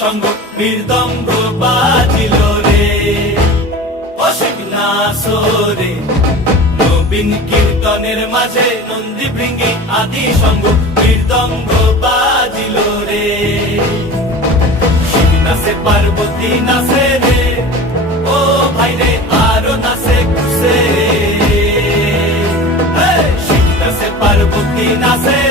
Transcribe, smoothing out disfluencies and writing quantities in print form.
সঙ্গ মৃদঙ্গ বাজিল রে। অসীম নাসরে নবীন কীর্তনের মাঝে নন্দী ভৃঙ্গি আদি সঙ্গ মৃদঙ্গ বাজিল রে। শিব নাচে পার্বতী নাচে রে, ও ভাই রে আরো নাচে খুশে। শিব নাচে পার্বতী নাচে